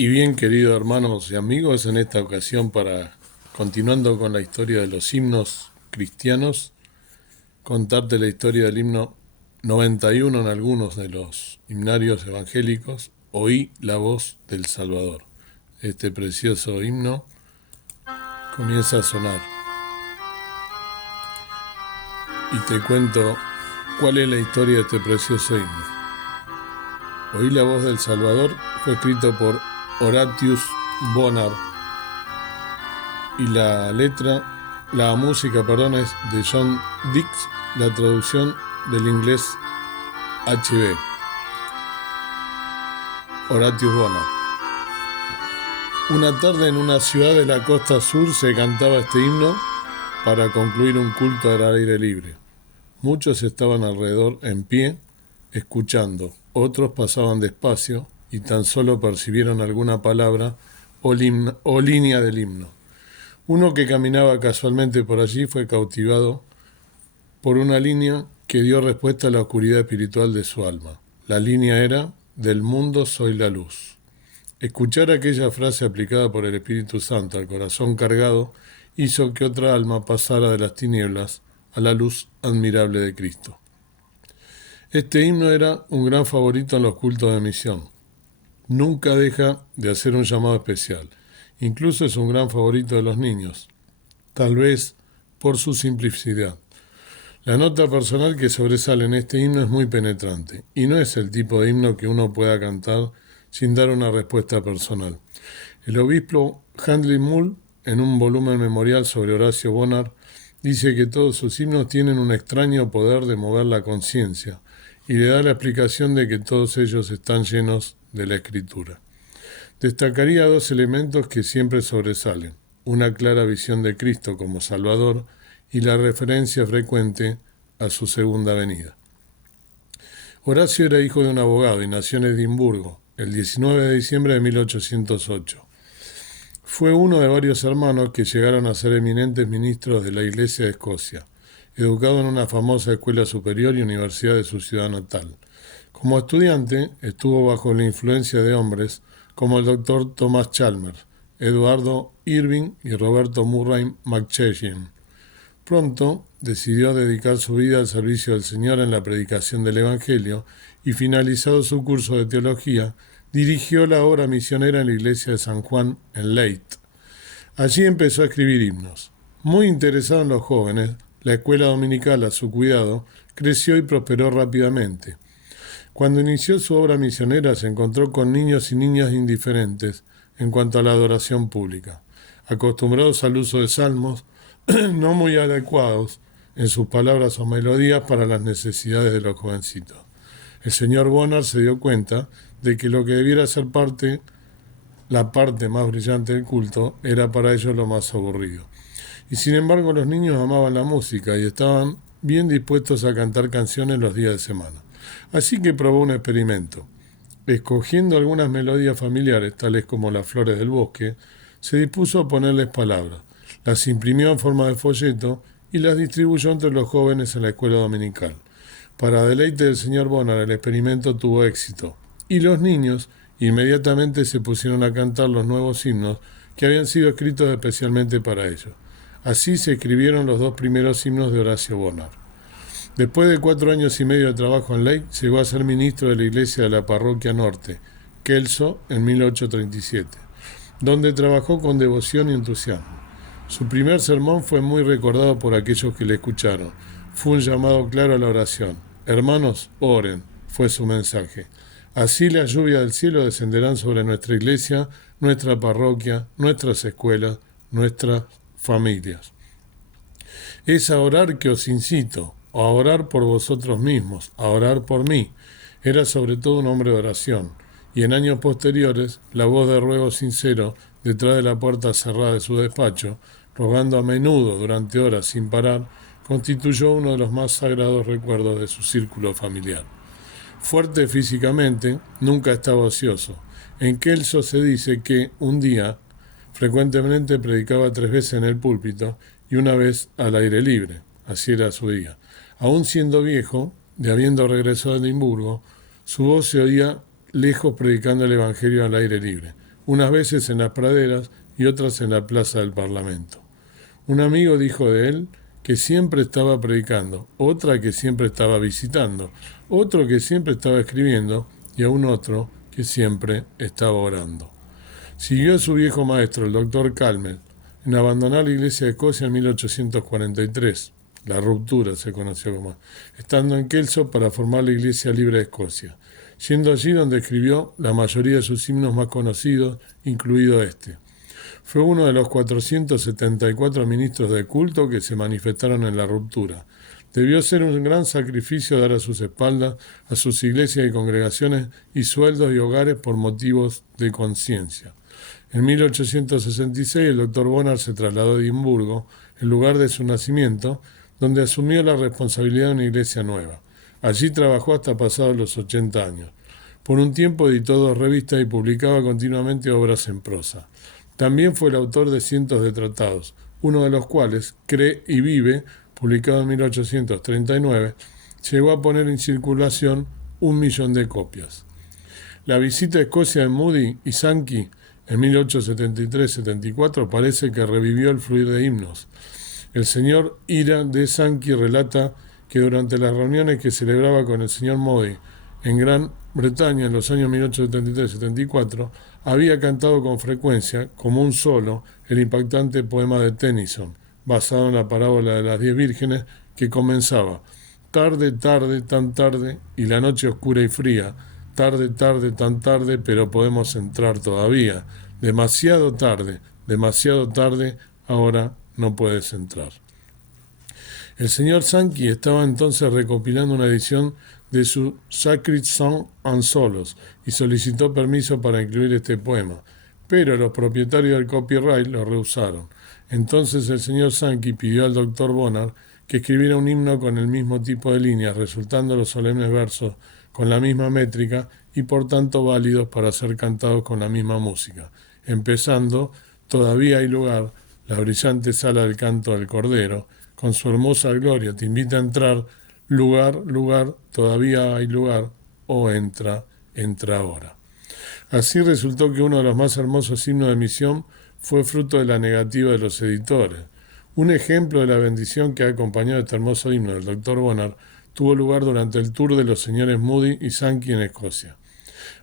Y bien, queridos hermanos y amigos, en esta ocasión continuando con la historia de los himnos cristianos, contarte la historia del himno 91 en algunos de los himnarios evangélicos, Oí la voz del Salvador. Este precioso himno comienza a sonar. Y te cuento cuál es la historia de este precioso himno. Oí la voz del Salvador fue escrito por Horatius Bonar y la música, es de John Dix, la traducción del inglés HB, Horatius Bonar. Una tarde en una ciudad de la costa sur se cantaba este himno para concluir un culto al aire libre. Muchos estaban alrededor en pie, escuchando, otros pasaban despacio y tan solo percibieron alguna palabra o línea del himno. Uno que caminaba casualmente por allí fue cautivado por una línea que dio respuesta a la oscuridad espiritual de su alma. La línea era: del mundo soy la luz. Escuchar aquella frase aplicada por el Espíritu Santo al corazón cargado hizo que otra alma pasara de las tinieblas a la luz admirable de Cristo. Este himno era un gran favorito en los cultos de misión. Nunca deja de hacer un llamado especial. Incluso es un gran favorito de los niños, tal vez por su simplicidad. La nota personal que sobresale en este himno es muy penetrante, y no es el tipo de himno que uno pueda cantar sin dar una respuesta personal. El obispo Handley Mull, en un volumen memorial sobre Horacio Bonar, dice que todos sus himnos tienen un extraño poder de mover la conciencia, y le da la explicación de que todos ellos están llenos de la Escritura. Destacaría dos elementos que siempre sobresalen: una clara visión de Cristo como Salvador y la referencia frecuente a su segunda venida. Horacio era hijo de un abogado y nació en Edimburgo el 19 de diciembre de 1808. Fue uno de varios hermanos que llegaron a ser eminentes ministros de la Iglesia de Escocia, educado en una famosa escuela superior y universidad de su ciudad natal. Como estudiante, estuvo bajo la influencia de hombres como el doctor Thomas Chalmers, Eduardo Irving y Roberto Murray McCheyne. Pronto decidió dedicar su vida al servicio del Señor en la predicación del Evangelio y, finalizado su curso de teología, dirigió la obra misionera en la iglesia de San Juan en Leith. Allí empezó a escribir himnos. Muy interesado en los jóvenes, la escuela dominical a su cuidado creció y prosperó rápidamente. Cuando inició su obra misionera se encontró con niños y niñas indiferentes en cuanto a la adoración pública, acostumbrados al uso de salmos no muy adecuados en sus palabras o melodías para las necesidades de los jovencitos. El señor Bonar se dio cuenta de que lo que debiera ser la parte más brillante del culto, era para ellos lo más aburrido. Y sin embargo los niños amaban la música y estaban bien dispuestos a cantar canciones los días de semana. Así que probó un experimento. Escogiendo algunas melodías familiares, tales como Las flores del bosque, se dispuso a ponerles palabras. Las imprimió en forma de folleto y las distribuyó entre los jóvenes en la escuela dominical. Para deleite del señor Bonar, el experimento tuvo éxito, y los niños inmediatamente se pusieron a cantar los nuevos himnos que habían sido escritos especialmente para ellos. Así se escribieron los dos primeros himnos de Horacio Bonar. Después de 4 años y medio de trabajo en Leith, llegó a ser ministro de la iglesia de la parroquia norte, Kelso, en 1837, donde trabajó con devoción y entusiasmo. Su primer sermón fue muy recordado por aquellos que le escucharon. Fue un llamado claro a la oración. Hermanos, oren, fue su mensaje. Así las lluvias del cielo descenderán sobre nuestra iglesia, nuestra parroquia, nuestras escuelas, nuestras familias. Es a orar que os incito, a orar por vosotros mismos, a orar por mí. Era sobre todo un hombre de oración, y en años posteriores, la voz de ruego sincero detrás de la puerta cerrada de su despacho, rogando a menudo durante horas sin parar, constituyó uno de los más sagrados recuerdos de su círculo familiar. Fuerte físicamente, nunca estaba ocioso. En Kelso se dice que un día frecuentemente predicaba 3 veces en el púlpito y una vez al aire libre. Así era su día. Aún siendo viejo, de habiendo regresado a Edimburgo, su voz se oía lejos predicando el Evangelio al aire libre. unas veces en las praderas y otras en la plaza del Parlamento. Un amigo dijo de él que siempre estaba predicando, otra que siempre estaba visitando, otro que siempre estaba escribiendo y aún otro que siempre estaba orando. Siguió a su viejo maestro, el doctor Calmel, en abandonar la iglesia de Escocia en 1843. La ruptura se conoció como, estando en Kelso para formar la Iglesia Libre de Escocia, siendo allí donde escribió la mayoría de sus himnos más conocidos, incluido este. Fue uno de los 474 ministros de culto que se manifestaron en la ruptura. Debió ser un gran sacrificio dar a sus espaldas a sus iglesias y congregaciones y sueldos y hogares por motivos de conciencia. En 1866 el doctor Bonnar se trasladó a Edimburgo, el lugar de su nacimiento, donde asumió la responsabilidad de una iglesia nueva. Allí trabajó hasta pasados los 80 años. Por un tiempo editó 2 revistas y publicaba continuamente obras en prosa. También fue el autor de cientos de tratados, uno de los cuales, Cree y Vive, publicado en 1839, llegó a poner en circulación 1.000.000 de copias. La visita a Escocia de Moody y Sankey en 1873-74 parece que revivió el fluir de himnos. El señor Ira de Sankey relata que durante las reuniones que celebraba con el señor Moody en Gran Bretaña en los años 1873-74, había cantado con frecuencia, como un solo, el impactante poema de Tennyson, basado en la parábola de las 10 vírgenes, que comenzaba: tarde, tarde, tan tarde, y la noche oscura y fría, tarde, tarde, tan tarde, pero podemos entrar todavía, demasiado tarde, ahora no puedes entrar. El señor Sankey estaba entonces recopilando una edición de su Sacred Song and Solos y solicitó permiso para incluir este poema, pero los propietarios del copyright lo rehusaron. Entonces el señor Sankey pidió al doctor Bonnar que escribiera un himno con el mismo tipo de líneas, resultando los solemnes versos con la misma métrica y por tanto válidos para ser cantados con la misma música, empezando: todavía hay lugar, la brillante sala del canto del Cordero, con su hermosa gloria te invita a entrar, lugar, lugar, todavía hay lugar, oh entra, entra ahora. Así resultó que uno de los más hermosos himnos de misión fue fruto de la negativa de los editores. Un ejemplo de la bendición que ha acompañado este hermoso himno del doctor Bonnar tuvo lugar durante el tour de los señores Moody y Sankey en Escocia.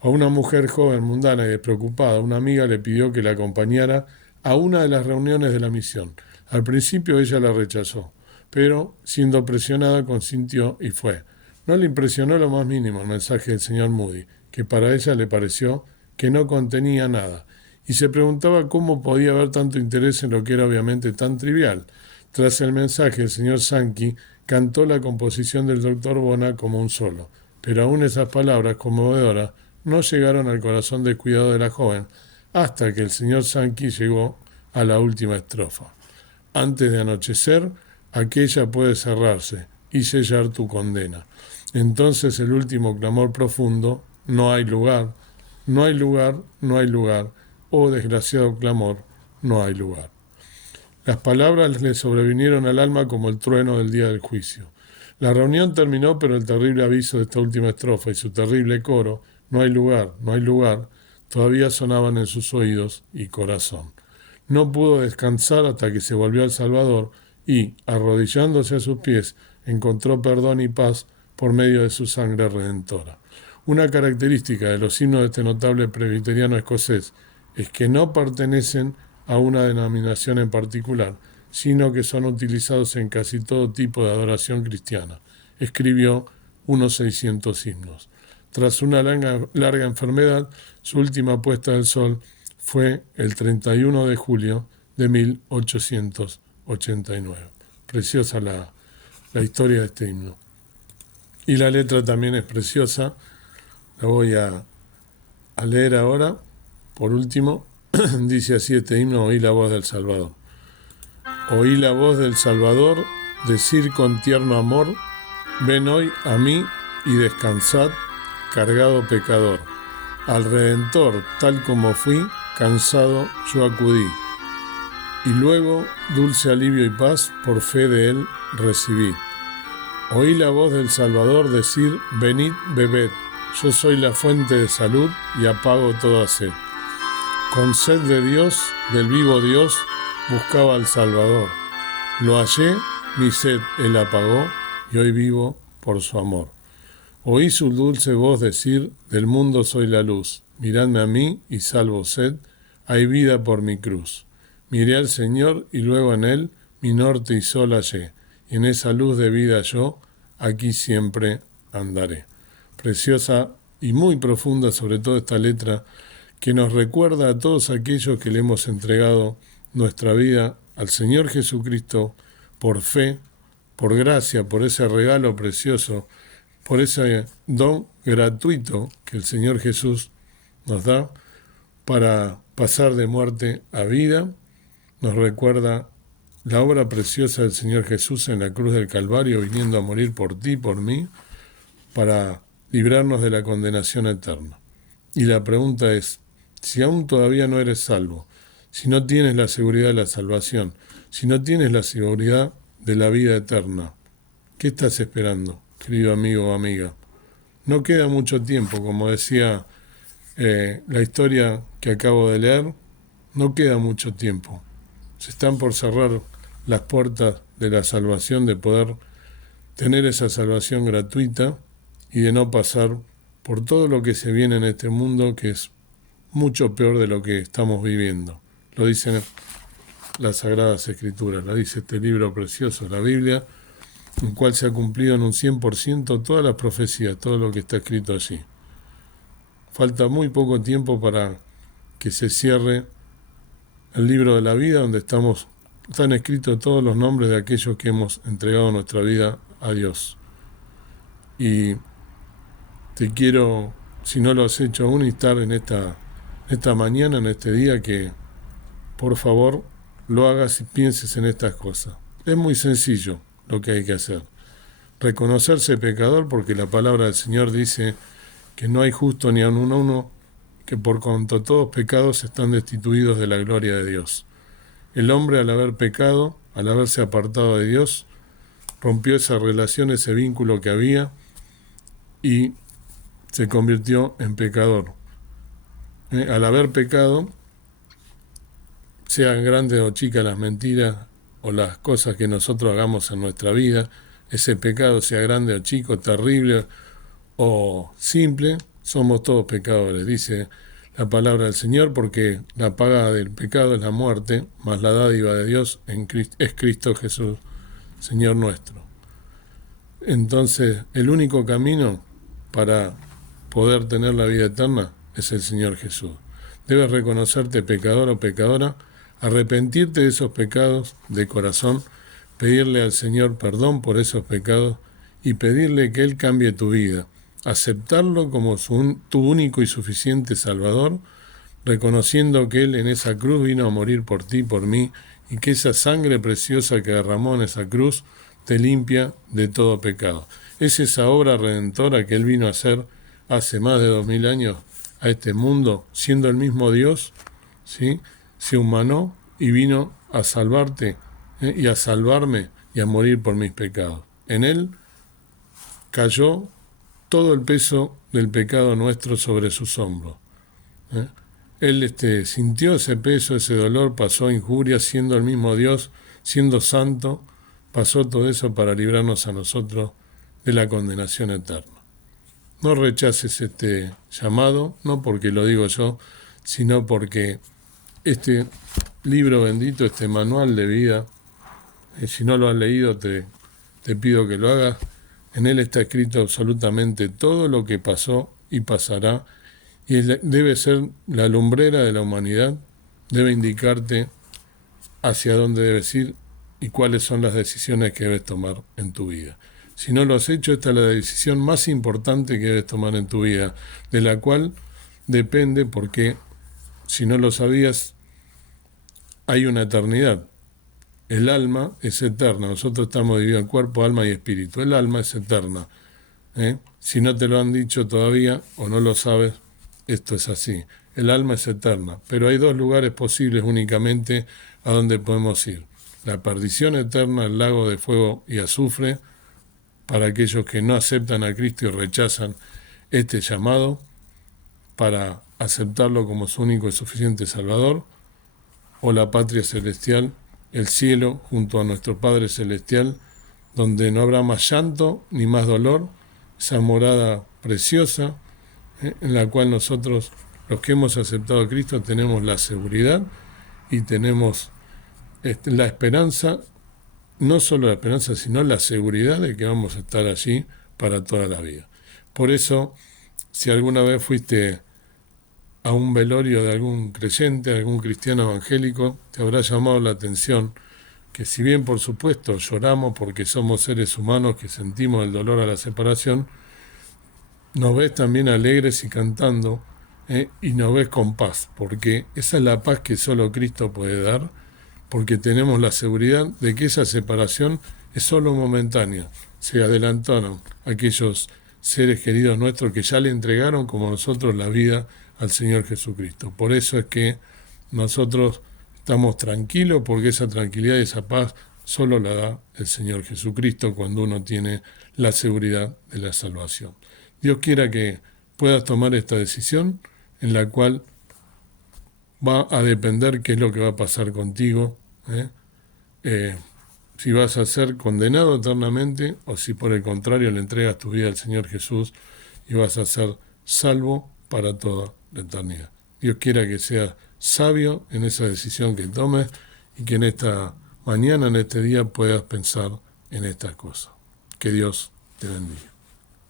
A una mujer joven, mundana y despreocupada, una amiga le pidió que la acompañara a una de las reuniones de la misión. Al principio ella la rechazó, pero, siendo presionada, consintió y fue. No le impresionó lo más mínimo el mensaje del señor Moody, que para ella le pareció que no contenía nada, y se preguntaba cómo podía haber tanto interés en lo que era obviamente tan trivial. Tras el mensaje, el señor Sankey cantó la composición del doctor Bonnar como un solo, pero aún esas palabras conmovedoras no llegaron al corazón descuidado de la joven, hasta que el señor Sankey llegó a la última estrofa. Antes de anochecer, aquella puede cerrarse y sellar tu condena. Entonces el último clamor profundo: no hay lugar, no hay lugar, no hay lugar, oh desgraciado clamor, no hay lugar. Las palabras le sobrevinieron al alma como el trueno del día del juicio. La reunión terminó, pero el terrible aviso de esta última estrofa y su terrible coro: no hay lugar, no hay lugar, todavía sonaban en sus oídos y corazón. No pudo descansar hasta que se volvió al Salvador y, arrodillándose a sus pies, encontró perdón y paz por medio de su sangre redentora. Una característica de los himnos de este notable presbiteriano escocés es que no pertenecen a una denominación en particular, sino que son utilizados en casi todo tipo de adoración cristiana. Escribió unos 600 himnos. Tras una larga enfermedad, su última puesta del sol fue el 31 de julio de 1889. Preciosa la historia de este himno. Y la letra también es preciosa. La voy a leer ahora. Por último, dice así este himno: oí la voz del Salvador. Oí la voz del Salvador decir con tierno amor: ven hoy a mí y descansad, cargado pecador. Al Redentor, tal como fui, cansado yo acudí, y luego dulce alivio y paz por fe de él recibí. Oí la voz del Salvador decir: venid, bebed, yo soy la fuente de salud y apago toda sed. Con sed de Dios, del vivo Dios, buscaba al Salvador. Lo hallé, mi sed él apagó, y hoy vivo por su amor. Oí su dulce voz decir, del mundo soy la luz. Miradme a mí y salvo sed, hay vida por mi cruz. Miré al Señor y luego en él mi norte y sol hallé, y en esa luz de vida yo aquí siempre andaré. Preciosa y muy profunda, sobre todo esta letra, que nos recuerda a todos aquellos que le hemos entregado nuestra vida al Señor Jesucristo por fe, por gracia, por ese regalo precioso, por ese don gratuito que el Señor Jesús nos da para pasar de muerte a vida. Nos recuerda la obra preciosa del Señor Jesús en la cruz del Calvario, viniendo a morir por ti, por mí, para librarnos de la condenación eterna. Y la pregunta es, si aún todavía no eres salvo, si no tienes la seguridad de la salvación, si no tienes la seguridad de la vida eterna, ¿qué estás esperando, querido amigo o amiga? No queda mucho tiempo, como decía la historia que acabo de leer, no queda mucho tiempo. Se están por cerrar las puertas de la salvación, de poder tener esa salvación gratuita y de no pasar por todo lo que se viene en este mundo, que es mucho peor de lo que estamos viviendo. Lo dicen las Sagradas Escrituras, lo dice este libro precioso, la Biblia, en el cual se ha cumplido en un 100% todas las profecías, todo lo que está escrito allí. Falta muy poco tiempo para que se cierre el libro de la vida, donde están escritos todos los nombres de aquellos que hemos entregado nuestra vida a Dios. Y te quiero, si no lo has hecho aún, instar en esta mañana, en este día, que por favor lo hagas y pienses en estas cosas. Es muy sencillo lo que hay que hacer. Reconocerse pecador, porque la palabra del Señor dice que no hay justo ni aun uno, que por cuanto todos pecados están destituidos de la gloria de Dios. El hombre, al haber pecado, al haberse apartado de Dios, rompió esa relación, ese vínculo que había, y se convirtió en pecador. Al haber pecado, sean grandes o chicas las mentiras o las cosas que nosotros hagamos en nuestra vida, ese pecado, sea grande o chico, terrible o simple, somos todos pecadores, dice la palabra del Señor, porque la paga del pecado es la muerte, mas la dádiva de Dios es Cristo Jesús, Señor nuestro. Entonces, el único camino para poder tener la vida eterna es el Señor Jesús. Debes reconocerte pecador o pecadora, arrepentirte de esos pecados de corazón, pedirle al Señor perdón por esos pecados y pedirle que Él cambie tu vida, aceptarlo como tu único y suficiente Salvador, reconociendo que Él en esa cruz vino a morir por ti, por mí, y que esa sangre preciosa que derramó en esa cruz te limpia de todo pecado. Es esa obra redentora que Él vino a hacer hace más de 2000 años a este mundo, siendo el mismo Dios, ¿sí? Se humanó y vino a salvarte y a salvarme y a morir por mis pecados. En Él cayó todo el peso del pecado nuestro sobre sus hombros. Él sintió ese peso, ese dolor, pasó injurias, siendo el mismo Dios, siendo santo, pasó todo eso para librarnos a nosotros de la condenación eterna. No rechaces este llamado, no porque lo digo yo, sino porque este libro bendito, este manual de vida, si no lo has leído, te pido que lo hagas. En él está escrito absolutamente todo lo que pasó y pasará, y debe ser la lumbrera de la humanidad, debe indicarte hacia dónde debes ir y cuáles son las decisiones que debes tomar en tu vida. Si no lo has hecho, esta es la decisión más importante que debes tomar en tu vida, de la cual depende, porque si no lo sabías, hay una eternidad. El alma es eterna, nosotros estamos divididos en cuerpo, alma y espíritu. El alma es eterna. Si no te lo han dicho todavía o no lo sabes, esto es así. El alma es eterna, pero hay dos lugares posibles únicamente a donde podemos ir. La perdición eterna, el lago de fuego y azufre, para aquellos que no aceptan a Cristo y rechazan este llamado, para aceptarlo como su único y suficiente Salvador, o la patria celestial, el cielo junto a nuestro Padre Celestial, donde no habrá más llanto ni más dolor, esa morada preciosa, en la cual nosotros, los que hemos aceptado a Cristo, tenemos la seguridad y tenemos la esperanza, no solo la esperanza, sino la seguridad de que vamos a estar allí para toda la vida. Por eso, si alguna vez fuiste a un velorio de algún creyente, algún cristiano evangélico, te habrá llamado la atención que si bien por supuesto lloramos porque somos seres humanos que sentimos el dolor a la separación, nos ves también alegres y cantando, y nos ves con paz, porque esa es la paz que solo Cristo puede dar, porque tenemos la seguridad de que esa separación es solo momentánea. Se adelantaron aquellos seres queridos nuestros que ya le entregaron como nosotros la vida al Señor Jesucristo. Por eso es que nosotros estamos tranquilos, porque esa tranquilidad y esa paz solo la da el Señor Jesucristo cuando uno tiene la seguridad de la salvación. Dios quiera que puedas tomar esta decisión en la cual va a depender qué es lo que va a pasar contigo, si vas a ser condenado eternamente o si por el contrario le entregas tu vida al Señor Jesús y vas a ser salvo para toda la eternidad. Dios quiera que seas sabio en esa decisión que tomes y que en esta mañana, en este día, puedas pensar en estas cosas. Que Dios te bendiga.